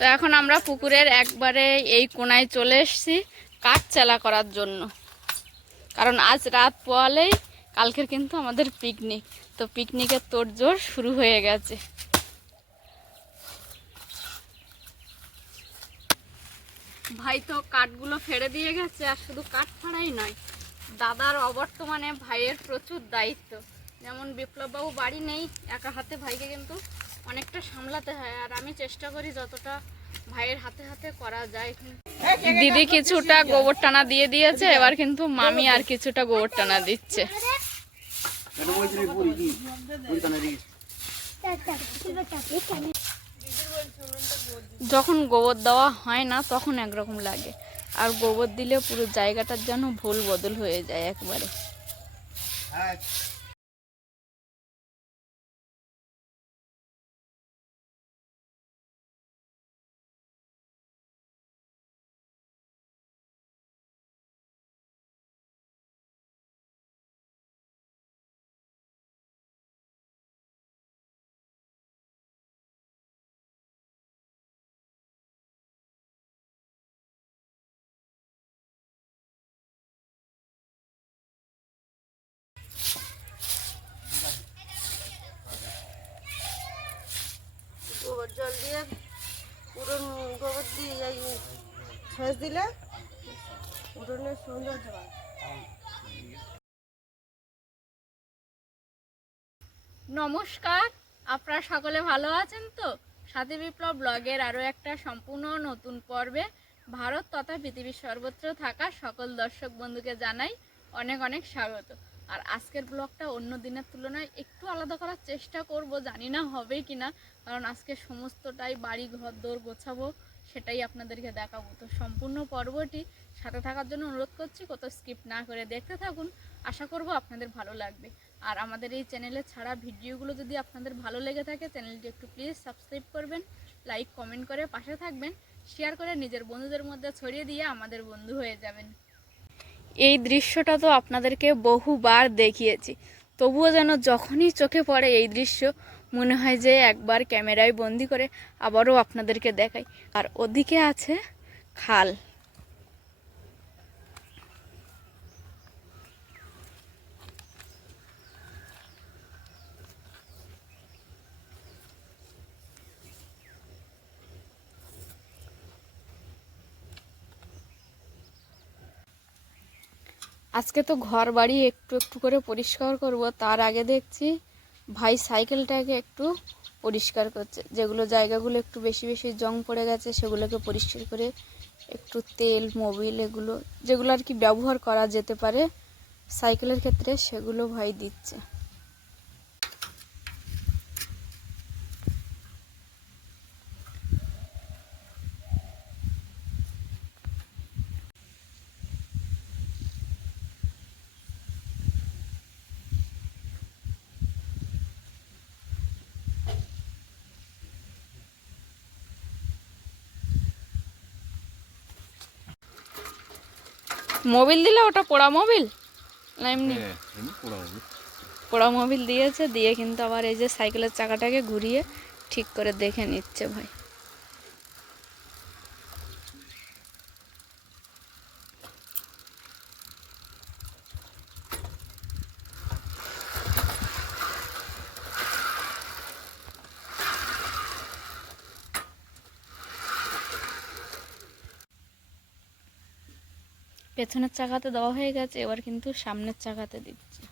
তো এখন আমরা পুকুরের একবারে এই কোনায় চলে এসেছি কাঠ চালা করার জন্য। কারণ আজ রাত পোয়ালেই কালকের কিন্তু আমাদের পিকনিক তো পিকনিকের তোড়জোড় শুরু হয়ে গেছে। ভাই তো কাঠগুলো ফেলে দিয়ে গেছে, আর শুধু কাঠ ফাড়াই নয়, দাদার অবর্তমানে ভাইয়ের প্রচুর দায়িত্ব। যেমন বিপ্লববাবু বাড়ি নেই, একা হাতে ভাইকে কিন্তু অনেকটা সামলাতে হয়, আর আমি চেষ্টা করি যতটা ভাইয়ের হাতে হাতে করা যায়। দিদি কিছুটা গোবর টানা দিয়ে দিয়েছে, এবার কিন্তু মামি আর কিছুটা গোবর টানা দিচ্ছে। যখন গোবর দেওয়া হয় না, তখন একরকম লাগে। আর গোবর দিলে পুরো জায়গাটার যেন ভুল বদল হয়ে যায় একবারে। সেচ দিলে উঠোনের সৌন্দর্য নমস্কার, আপনারা সকলে ভালো আছেন তো? সাথী বিপ্লব ব্লগের আরও একটা সম্পূর্ণ নতুন পর্বে ভারত তথা পৃথিবীর সর্বত্র থাকা সকল দর্শক বন্ধুকে জানাই অনেক অনেক স্বাগত। আর আজকের ব্লগটা অন্য দিনের তুলনায় একটু আলাদা করার চেষ্টা করব, জানি না হবে কি না কারণ আজকে সমস্তটাই বাড়ি ঘর দোর গোছাবো, সেটাই আপনাদেরকে দেখাবো। তো সম্পূর্ণ পর্বটি সাথে থাকার জন্য অনুরোধ করছি, কোথাও স্কিপ না করে দেখতে থাকুন। আশা করব আপনাদের ভালো লাগবে। আর আমাদের এই চ্যানেলে ছাড়া ভিডিওগুলো যদি আপনাদের ভালো লেগে থাকে চ্যানেলটি একটু প্লিজ সাবস্ক্রাইব করবেন লাইক কমেন্ট করে পাশে থাকবেন শেয়ার করে নিজের বন্ধুদের মধ্যে ছড়িয়ে দিয়ে আমাদের বন্ধু হয়ে যাবেন। এই দৃশ্যটা তো আপনাদেরকে বহুবার দেখিয়েছি। তবুও যেন যখনই চোখে পড়ে এই দৃশ্য, মনে হয় যে একবার ক্যামেরায় বন্দি করে আবারও আপনাদেরকে দেখাই। আর ওদিকে আছে খাল। আজকে তো ঘর বাড়ি একটু একটু করে পরিষ্কার করব, তার আগে দেখছি ভাই সাইকেলটাকে একটু পরিষ্কার করছে, যেগুলো জায়গাগুলো একটু বেশি বেশি জং পড়ে গেছে, সেগুলোকে পরিষ্কার করে একটু তেল, মোবিল এগুলো, যেগুলো আর কি ব্যবহার করা যেতে পারে, সাইকেলের ক্ষেত্রে সেগুলো ভাই দিচ্ছে। মোবিল দিলে ওটা পোড়া মোবিল? না এমনি। হ্যাঁ। পোড়া মোবিল দিয়েছে দিয়ে কিন্তু আবার এই যে সাইকেলের চাকাটাকে ঘুরিয়ে ঠিক করে দেখে নিচ্ছে ভাই। পেছনের চাকাতে দেওয়া হয়ে গেছে, এবার কিন্তু সামনের চাকাতে দিচ্ছে।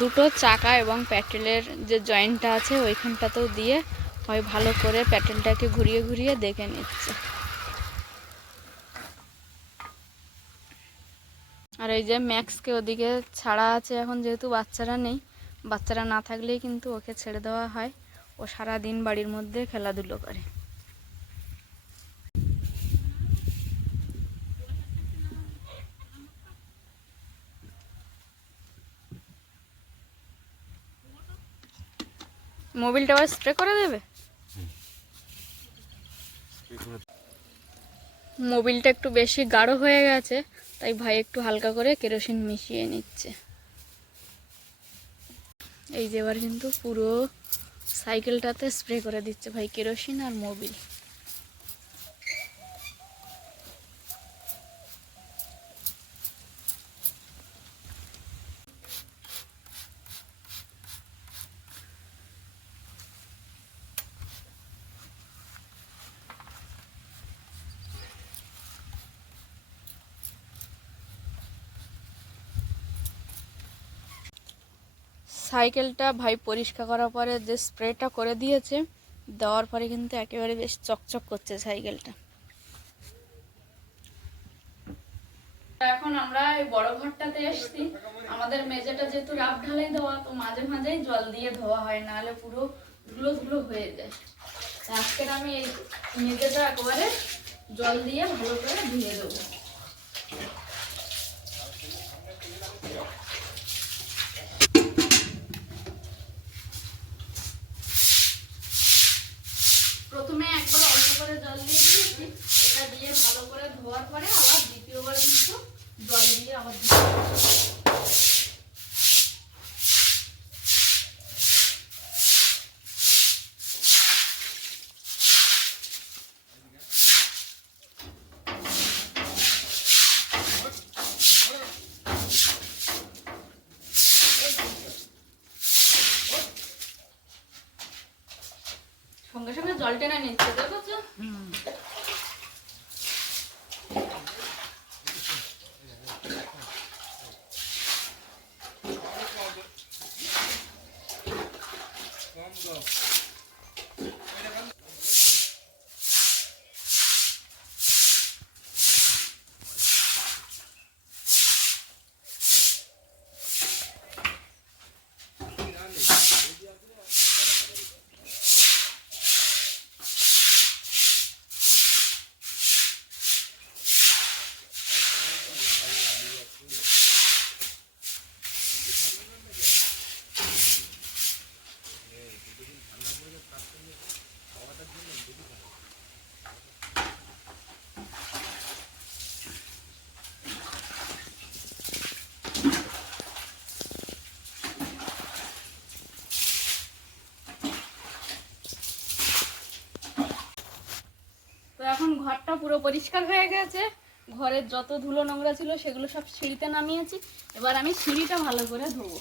দুটো চাকা এবং প্যাটেলের যে জয়েন্টটা আছে, ওইখানটাতেও দিয়ে হয় ভালো করে প্যাটেলটাকে ঘুরিয়ে ঘুরিয়ে দেখে নিচ্ছে। আর এই যে ম্যাক্সকে ওদিকে ছাড়া আছে এখন যেহেতু বাচ্চারা নেই বাচ্চারা না থাকলেই কিন্তু ওকে ছেড়ে দেওয়া হয়। ও সারা দিন বাড়ির মধ্যে খেলাধুলো করে। মোবিলটা আবার স্প্রে করে দেবে? মোবিলটা একটু বেশি গাঢ় হয়ে গেছে। তাই ভাই একটু হালকা করে কেরোসিন মিশিয়ে নিচ্ছে। এই যে এবার কিন্তু পুরো সাইকেলটাতে স্প্রে করে দিচ্ছে ভাই কেরোসিন আর মোবিল। সাইকেলটা ভাই পরিষ্কার করার পরে যে স্প্রেটা করে দিয়েছে, দেওয়ার পরে কিন্তু একেবারে বেশ চকচক করছে সাইকেলটা। এখন আমরা এই বড় ঘরটাতে এসেছি। আমাদের মেঝেটা যেহেতু রাব ঢালাই দেওয়া, তো মাঝে মাঝেই জল দিয়ে ধোয়া হয়, নাহলে পুরো ধুলো ধুলো হয়ে যায়। তা আজকের আমি এই মেঝেটা একেবারে জল দিয়ে ভালো করে ধুয়ে দেবো প্রথমে একবার অল্প করে জল দিয়ে এটা দিয়ে ভালো করে ধোয়ার পরে আবার দ্বিতীয়বার কিন্তু জল দিয়ে আবার সঙ্গে সঙ্গে জল টেনে নিচ্ছে দেখো তো? তো এখন ঘরটা পুরো পরিষ্কার হয়ে গেছে। ঘরের যত ধুলো নোংরা ছিল সেগুলো সব সিঁড়িতে নামিয়েছি। এবার আমি সিঁড়িটা ভালো করে ধোবো।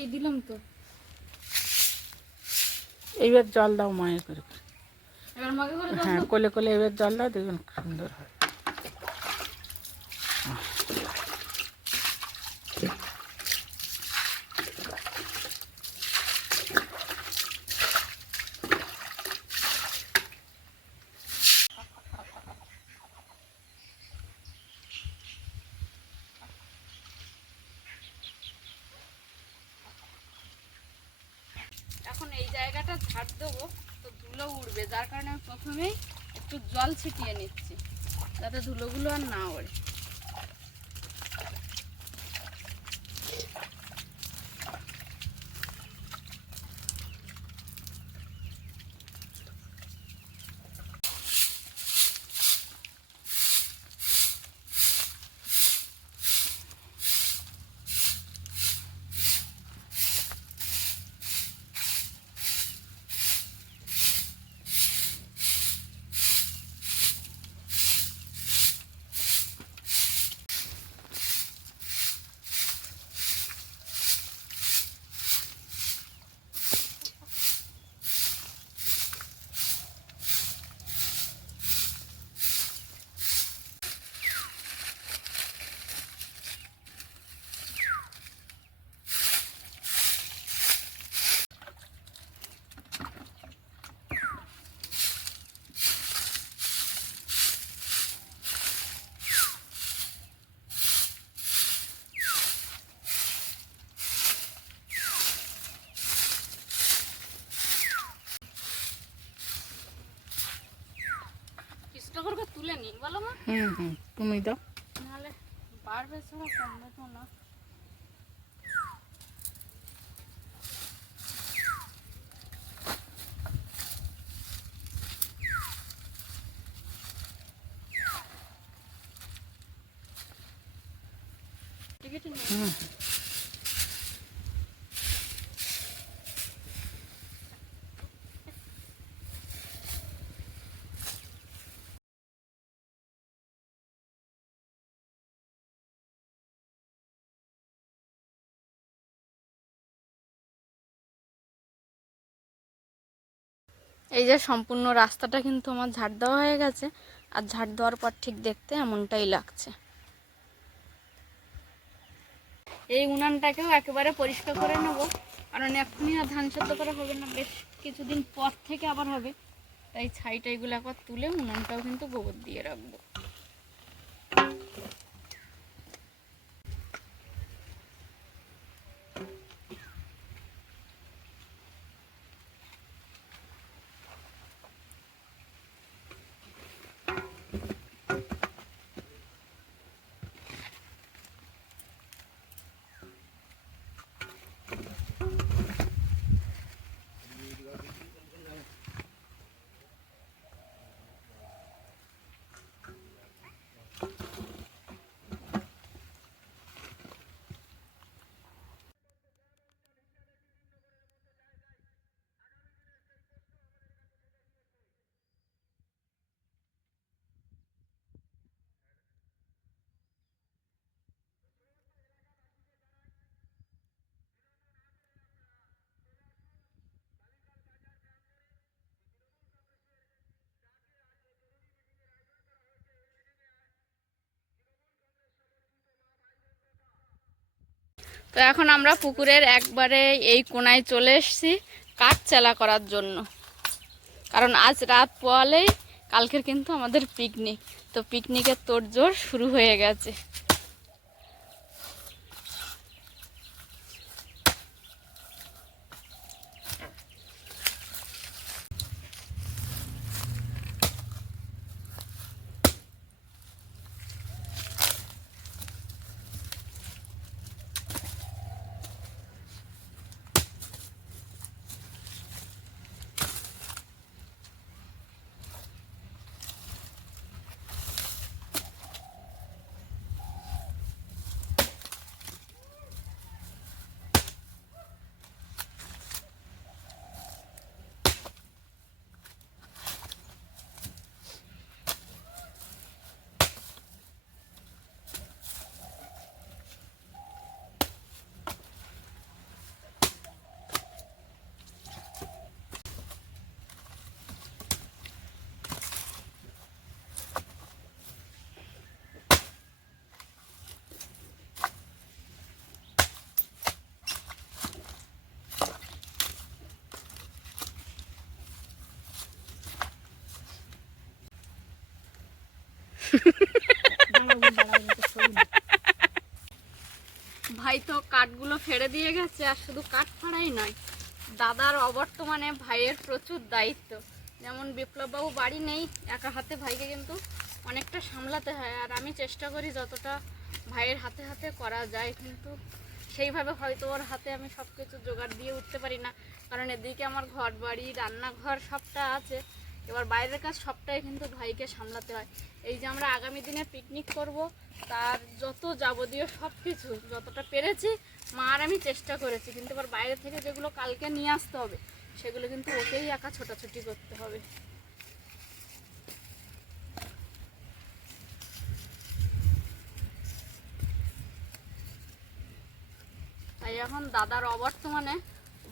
এই দিলাম তো। এইবার জল দাও মায়ের করে করে। এবার মাকে করে জল হ্যাঁ কোলে কোলে এবার জল দাও দেখবেন সুন্দর হয়। এখন এই জায়গাটা ঝাড় দেবো। ধুলো উঠবে যার কারণে আমি প্রথমেই একটু জল ছিটিয়ে নিচ্ছি, যাতে ধুলোগুলো আর না ওড়ে। হুম হুম। তুমি দাও। নাহলে বাড়বে ছাড়া কমবে তো না ঠিক আছে নিয়ে হুম এই যে সম্পূর্ণ রাস্তাটা কিন্তু আমার ঝাড় দেওয়া হয়ে গেছে, আর ঝাড় দেওয়ার পর ঠিক দেখতে এমনটাই লাগছে। এই উনানটাকেও একেবারে পরিষ্কার করে নেব, কারণ এখনই আর ধান সেদ্ধ করা হবে না, বেশ কিছুদিন পর থেকে আবার হবে। তাই ছাই টাইগুলো একবার তুলে উনানটাও কিন্তু গোবর দিয়ে রাখব। তো এখন আমরা পুকুরের একবারে এই কোনায় চলে এসছি কাঠ চেলা করার জন্য। কারণ আজ রাত পোয়ালেই কালকের কিন্তু আমাদের পিকনিক তো পিকনিকের তোড়জোড় শুরু হয়ে গেছে। ভাই তো কাঠগুলো ফেলে দিয়ে গেছে আর শুধু কাঠ ফাড়াই নয়, দাদার অবর্তমানে ভাইয়ের প্রচুর দায়িত্ব। যেমন বিপ্লববাবু বাড়ি নেই, একা হাতে ভাইকে কিন্তু অনেকটা সামলাতে হয়। আর আমি চেষ্টা করি যতটা ভাইয়ের হাতে হাতে করা যায়, কিন্তু সেইভাবে হয়তো ওর হাতে আমি সব কিছু জোগাড় দিয়ে উঠতে পারি না। কারণ এদিকে আমার ঘর বাড়ি রান্নাঘর সবটা আছে। এবার বাইরের কাজ সবটাই কিন্তু ভাইকে সামলাতে হয়। এই যে আমরা আগামী দিনে পিকনিক করব, তার যত যাবতীয় সব কিছু যতটা পেরেছি মা আর আমি চেষ্টা করেছি, কিন্তু এবার বাইরে থেকে যেগুলো কালকে নিয়ে আসতে হবে, সেগুলো কিন্তু ওকেই একা ছোটাছুটি করতে হবে। তাই এখন দাদার অবর্তমানে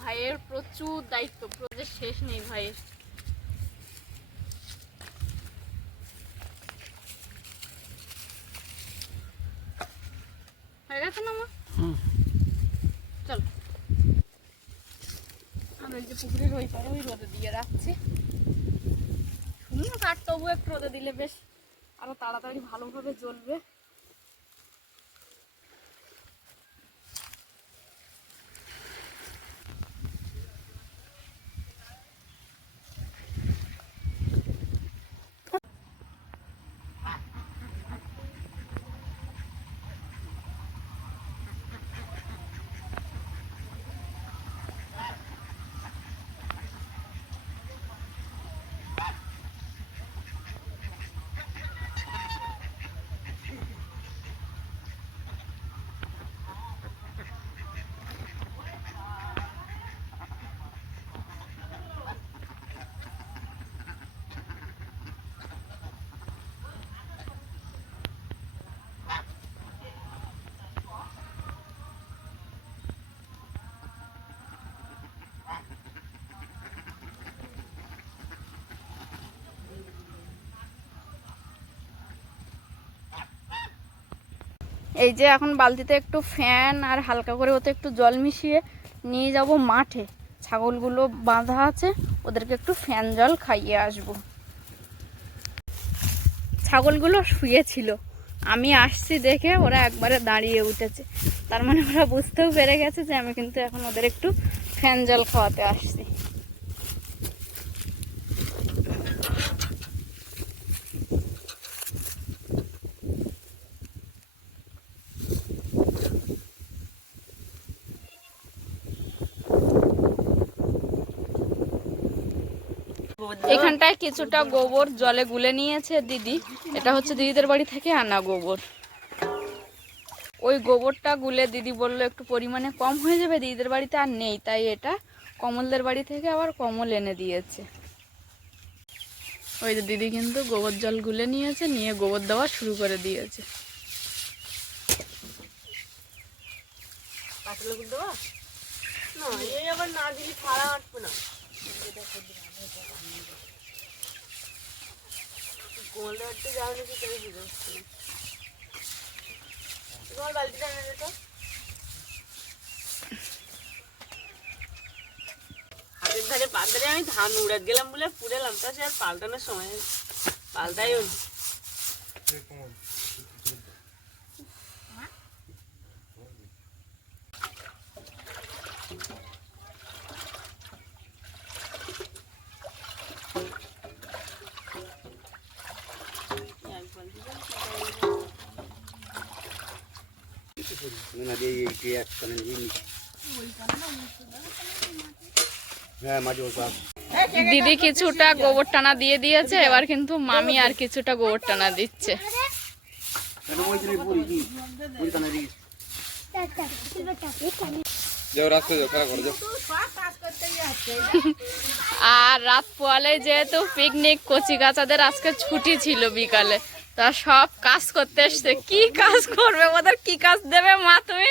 ভাইয়ের প্রচুর দায়িত্ব প্রচুর শেষ নেই ভাইয়ের। গেছে না মা চলো। আমি ওই যে পুকুরের ওই পারে ওই রোদে দিয়ে রাখছি শুকনো কাঠ তবু একটু রোদে দিলে বেশ আরও তাড়াতাড়ি ভালোভাবে জ্বলবে। এই যে এখন বালতিতে একটু ফ্যান আর হালকা করে ওতে একটু জল মিশিয়ে নিয়ে যাব মাঠে। ছাগলগুলো বাঁধা আছে, ওদেরকে একটু ফ্যান জল খাইয়ে আসব। ছাগলগুলো শুয়েছিল। আমি আসছি দেখে ওরা একবারে দাঁড়িয়ে উঠেছে। তার মানে ওরা বুঝতেও পেরে গেছে যে আমি কিন্তু এখন ওদের একটু ফ্যান জল খাওয়াতে আসছি। এখানটায় কিছুটা গোবর জলে গুলে নিয়েছে দিদি। এটা হচ্ছে দিদিদের বাড়ি থেকে আনা গোবর। ওই গোবরটা গুলে দিদি বলল, একটু পরিমাণে কম হয়ে যাবে, দিদিদের বাড়িতে আর নেই। তাই এটা কমলদের বাড়ি থেকে আবার কমল এনে দিয়েছে। ওই দিদি কিন্তু গোবর জল গুলে নিয়েছে, নিয়ে গোবর দেওয়া শুরু করে দিয়েছে। না দিলে ফাড়া আটবে না। একটু যাও নাকি তুমি বুঝে তোমার বালতিটা তো? হাতের ধারে পাত ধারে আমি ধান উড়াত গেলাম বলে পুড়েলাম তা সে আর পাল্টানোর সময় হ্যাঁ মাঝে দিদি কিছুটা গোবর টানা দিয়ে দিয়েছে এবার কিন্তু মামি আর কিছুটা গোবর টানা দিচ্ছে। আর রাত পোয়ালে যেহেতু পিকনিক কচি গাছাদের আজকে ছুটি ছিল বিকালে তা সব কাজ করতে এসছে। কি কাজ করবে? ওদের কি কাজ দেবে মা তুমি?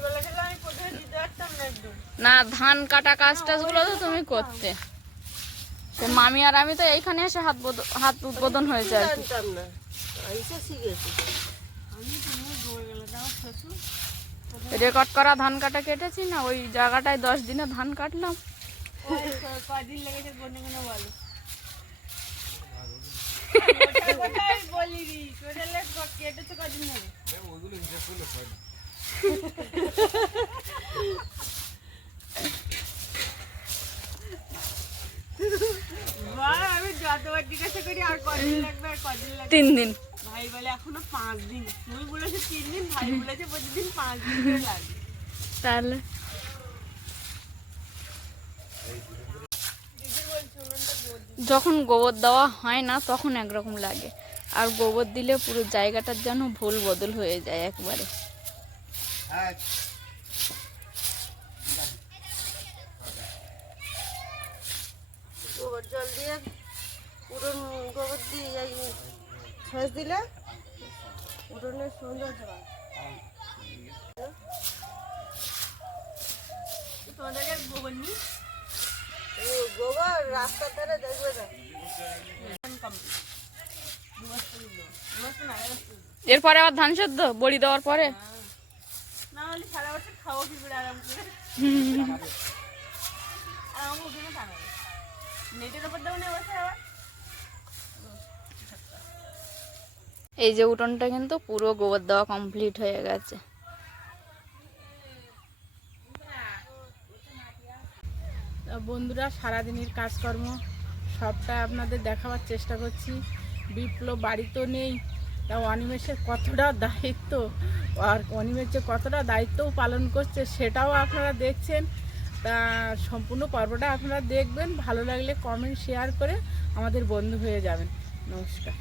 গলা না ধান কাটা কাজ টাজগুলো তো তুমি করতে। মামি আর আমি তো এইখানে এসে হাত হাত উদ্বোধন হয়েছে আর কি। রেকর্ড করা ধান কাটা কেটেছি না ওই জায়গাটায় দশ দিনে ধান কাটলাম। কদিন লেগেছে বলো কেটেছে কদিন ধরে বাহ, আমি যতবার জিজ্ঞাসা করি আর কদিন লাগবে আর কদিন লাগবে? তিন দিন। ভাই বলে এখনও পাঁচ দিন। তুমি বলেছ তিন দিন ভাই বলেছে প্রতিদিন পাঁচ দিন করে লাগবে তাহলে? যখন গোবর দেওয়া হয় না তখন একরকম লাগে। আর গোবর দিলে পুরো জায়গাটার যেন ভুল বদল হয়ে যায় একবারে হ্যাঁ গোবর জল দিয়ে পুরো গোবর দিয়ে এই সেচ দিলে? উঠোনের সৌন্দর্য। তোমাদেরকে গোবর নি গোবর রাস্তার ধারে দেখবে না এরপরে আবার ধান সেদ্ধ? বড়ি দেওয়ার পরে? না হলে সারা বছর খাব কি করে আরাম করে? আর আমার উঠোনে নেটের ওপর দেবো না বসে আবার? এই যে উঠোনটা কিন্তু পুরো গোবর দেওয়া কমপ্লিট হয়ে গেছে। বন্ধুরা, সারাদিনের কাজকর্ম সবটা আপনাদের দেখাবার চেষ্টা করছি। বিপ্লব বাড়ি তো নেই তা অনিমেষের কতটা দায়িত্ব, আর অনিমেষ যে কতটা দায়িত্বও পালন করছে সেটাও আপনারা দেখছেন। তা সম্পূর্ণ পর্বটা আপনারা দেখবেন, ভালো লাগলে কমেন্ট শেয়ার করে আমাদের বন্ধু হয়ে যাবেন। নমস্কার।